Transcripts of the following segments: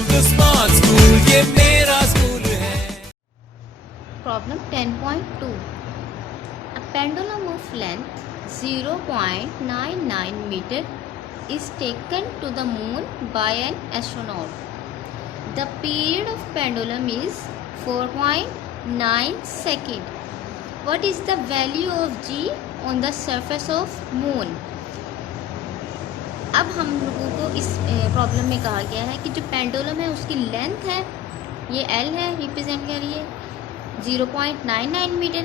तो smart school ये मेरा स्कूल है। Problem 10.2. A pendulum of length 0.99 meter is taken to the moon by an astronaut. The period of pendulum is 4.9 seconds. What is the value of G on the surface of moon? अब हम लोगों को इस problem में कहा गया है कि जो पेंडुलम है उसकी लेंथ है, ये L है, रिप्रेजेंट कर रही है 0.99 मीटर।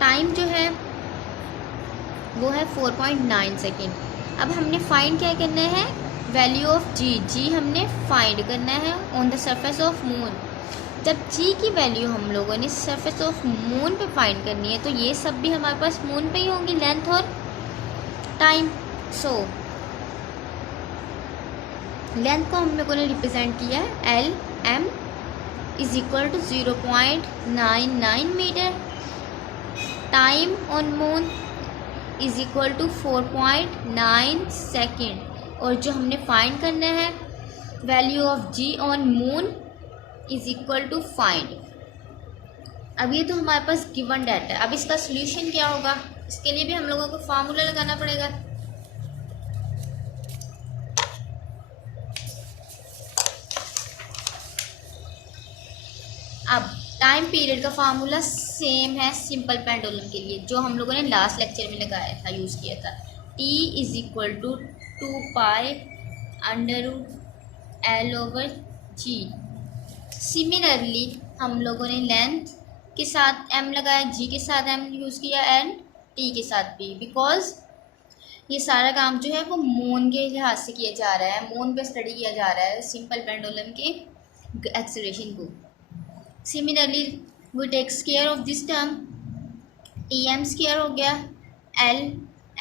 टाइम जो है वो है 4.9 सेकेंड। अब हमने फाइंड क्या करना है, वैल्यू ऑफ जी हमने फाइंड करना है on the surface of moon. जब जी की वैल्यू हम लोगों ने सरफेस ऑफ मून पे फाइंड करनी है तो ये सब भी हमारे पास मून पे ही होंगी, लेंथ और टाइम। सो लेंथ को हम लोगों ने रिप्रेजेंट किया है L M is equal to 0.99 metre. Time on moon is equal to 4.9 second. और जो हमने फाइंड करना है value of G on moon is equal to find. अब ये तो हमारे पास गिवन डाटा है। अब इसका सोल्यूशन क्या होगा, इसके लिए भी हम लोगों को फार्मूला लगाना पड़ेगा। अब टाइम पीरियड का फार्मूला सेम है सिंपल पेंडुलम के लिए, जो हम लोगों ने लास्ट लेक्चर में लगाया था, यूज़ किया था। T is equal to 2 under root L over G. Similarly हम लोगों ने लेंथ के साथ m लगाया, g के साथ m यूज़ किया एंड t के साथ भी, बिकॉज ये सारा काम जो है वो मून के लिहाज से किया जा रहा है, मून पे स्टडी किया जा रहा है सिंपल पेंडुलम के एक्सेलरेशन को। Similarly we takes care of this term, T M square हो गया L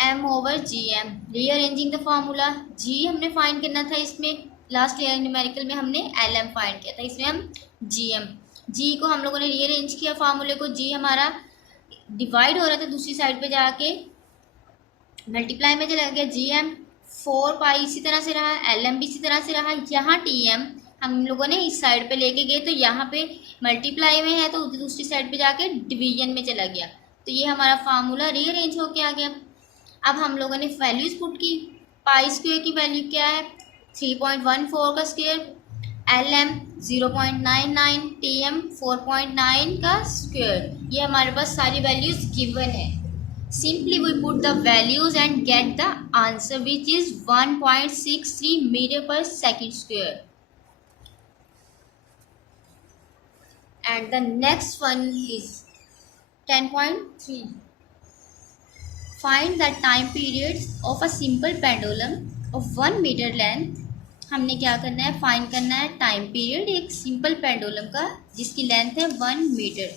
M over G M. Rearranging the formula, G हमने फाइंड करना था, इसमें लास्ट ईयर न्यूमेरिकल में हमने एल एम फाइंड किया था, इसमें हम जी एम। जी को हम लोगों ने रीअरेंज किया फार्मूले को, जी हमारा डिवाइड हो रहा था दूसरी साइड पे जाके मल्टीप्लाई में चला गया, जी एम 4 पाई इसी तरह से रहा, एल एम भी इसी तरह से रहा। यहाँ टी एम हम लोगों ने इस साइड पे लेके गए तो यहाँ पे मल्टीप्लाई में है तो दूसरी साइड पे जाके डिवीजन में चला गया, तो ये हमारा फार्मूला रीअरेंज होके आ गया। अब हम लोगों ने वैल्यूज पुट की, पाई स्क्वायर की वैल्यू क्या है 3.14 का square, L M 0.99, T M 4.9 का स्क्वायर। ये हमारे पास सारी वैल्यूज गिवन है। Simply we put the values and get the answer, which is 1.63 meter per second square. And the next one is 10.3. Find the time periods of a simple pendulum of 1 meter length. हमने क्या करना है, find करना है time period एक simple pendulum का जिसकी length है 1 metre,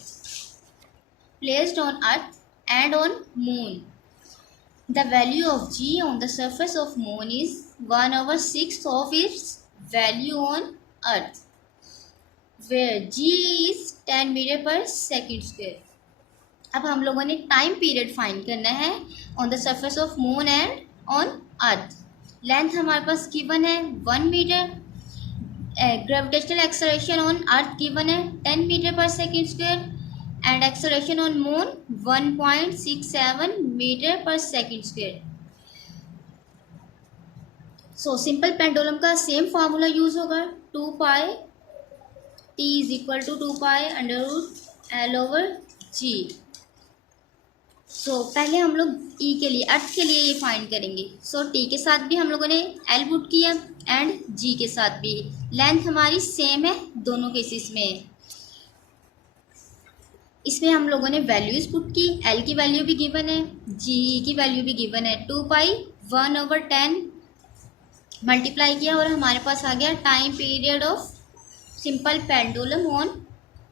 placed on earth and on moon. The value of G on the surface of moon is 1/6 of its value on earth, where G is 10 meter per second square. अब हम लोगों ने time period find करना है on the surface of moon and on earth. Length हमारे पास given है 1 metre, gravitational acceleration on earth given है 10 metre per second square and acceleration on moon 1.67 meter per second square. So simple pendulum का same formula use होगा, 2 pi t is equal to 2 pi under root L over G. So पहले हम लोग e के लिए, अर्थ के लिए ये फाइंड करेंगे। सो t के साथ भी हम लोगों ने l पुट किया एंड g के साथ भी। लेंथ हमारी सेम है दोनों केसेस में। इसमें हम लोगों ने वैल्यूज़ पुट की, L की वैल्यू भी गिवन है, G की वैल्यू भी गिवन है, 2 पाई 1/10 मल्टीप्लाई किया और हमारे पास आ गया time period of simple pendulum on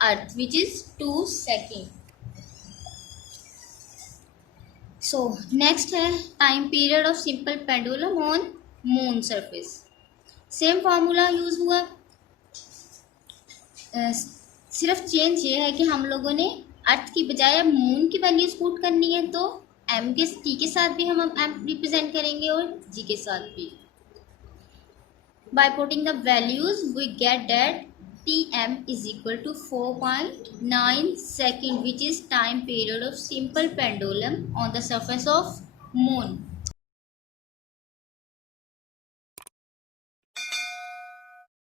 earth which is 2 second. So next है time period of simple pendulum on moon surface. Same formula use हुआ, सिर्फ चेंज ये है कि हम लोगों ने अर्थ की बजाय अब मून की वैल्यूज पुट करनी है, तो एम के टी के साथ भी हम एम रिप्रेजेंट करेंगे और जी के साथ भी। By putting the values, we get that Tm is equal to 4.9 second, which is time period of simple pendulum on the surface of moon.